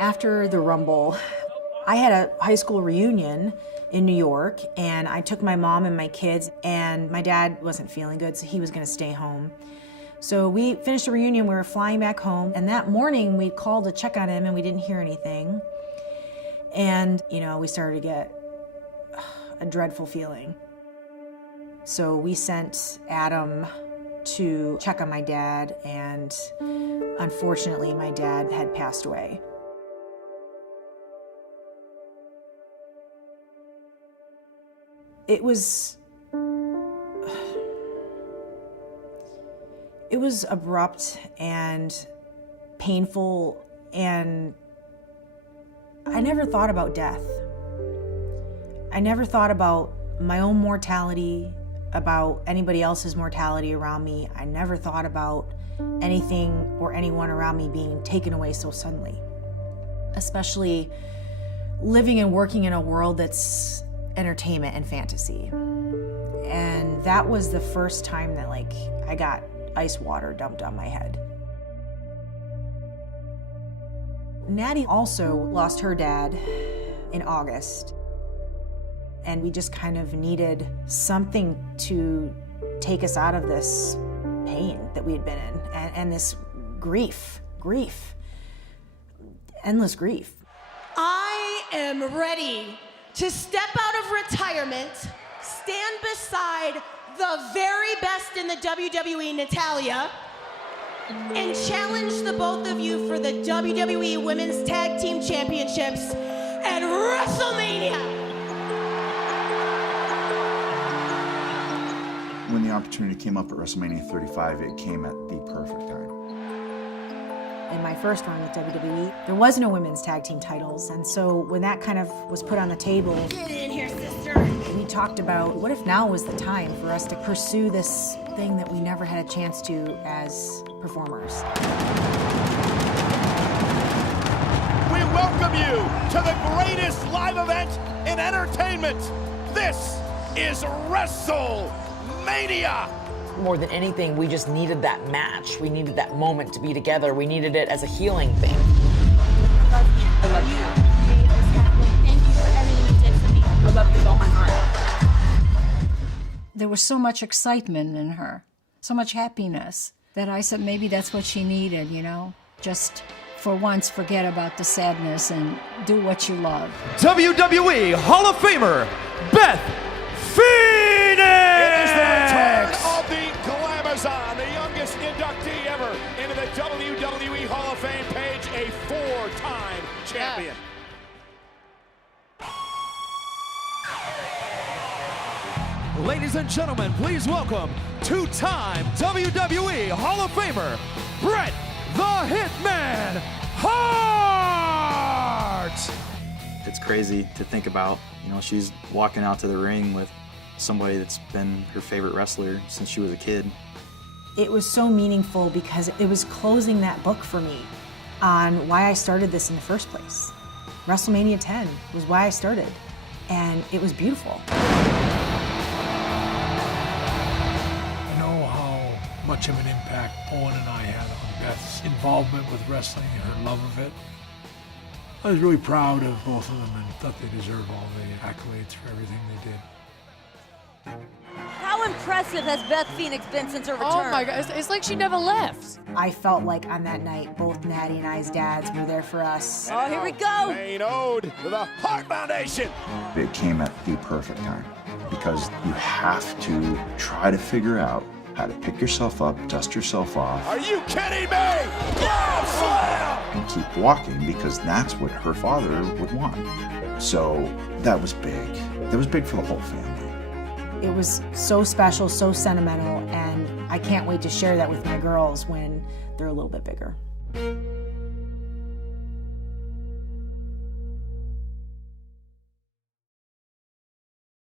After the Rumble, I had a high school reunion in New York, and I took my mom and my kids, and my dad wasn't feeling good, so he was gonna stay home. So we finished the reunion, we were flying back home, and that morning we called to check on him and we didn't hear anything. And, you know, we started to get a dreadful feeling. So we sent Adam to check on my dad, and unfortunately my dad had passed away. It was abrupt and painful, and I never thought about death. I never thought about my own mortality, about anybody else's mortality around me. I never thought about anything or anyone around me being taken away so suddenly. Especially living and working in a world that's entertainment and fantasy. And that was the first time that I got ice water dumped on my head. Natty also lost her dad in August, and we just kind of needed something to take us out of this pain that we had been in, and this grief, endless grief. I am ready to step out of retirement, stand beside the very best in the WWE, Natalya, and challenge the both of you for the WWE Women's Tag Team Championships at WrestleMania. When the opportunity came up at WrestleMania 35, it came at the perfect time. In my first run with WWE, there was no women's tag team titles, and so when that kind of was put on the table, Get in here, sister. we talked about what if now was the time for us to pursue this thing that we never had a chance to as performers. We welcome you to the greatest live event in entertainment. This is WrestleMania. More than anything, we just needed that match. We needed that moment to be together. We needed it as a healing thing. I love you. Thank you for everything you did for me. I love you with all my heart. There was so much excitement in her, so much happiness, that I said maybe that's what she needed, you know? Just for once forget about the sadness and do what you love. WWE Hall of Famer, Beth Phoenix! It is the return of the Glamazon, the youngest inductee ever into the WWE Hall of Fame. Page, a four-time champion. Ladies and gentlemen, please welcome two-time WWE Hall of Famer, Bret the Hitman Hart! It's crazy to think about, you know, she's walking out to the ring with somebody that's been her favorite wrestler since she was a kid. It was so meaningful because it was closing that book for me on why I started this in the first place. WrestleMania 10 was why I started, and it was beautiful. I know how much of an impact Owen and I had on Beth's involvement with wrestling and her love of it. I was really proud of both of them and thought they deserved all the accolades for everything they did. How impressive has Beth Phoenix been since her return? Oh my God, it's like she never left. I felt like on that night, both Natty and I's dads were there for us. Oh, here we go. Main ode to the Hart Foundation. It came at the perfect time because you have to try to figure out how to pick yourself up, dust yourself off. Are you kidding me? Yeah, slam! And keep walking because that's what her father would want. So that was big. That was big for the whole family. It was so special, so sentimental, and I can't wait to share that with my girls when they're a little bit bigger.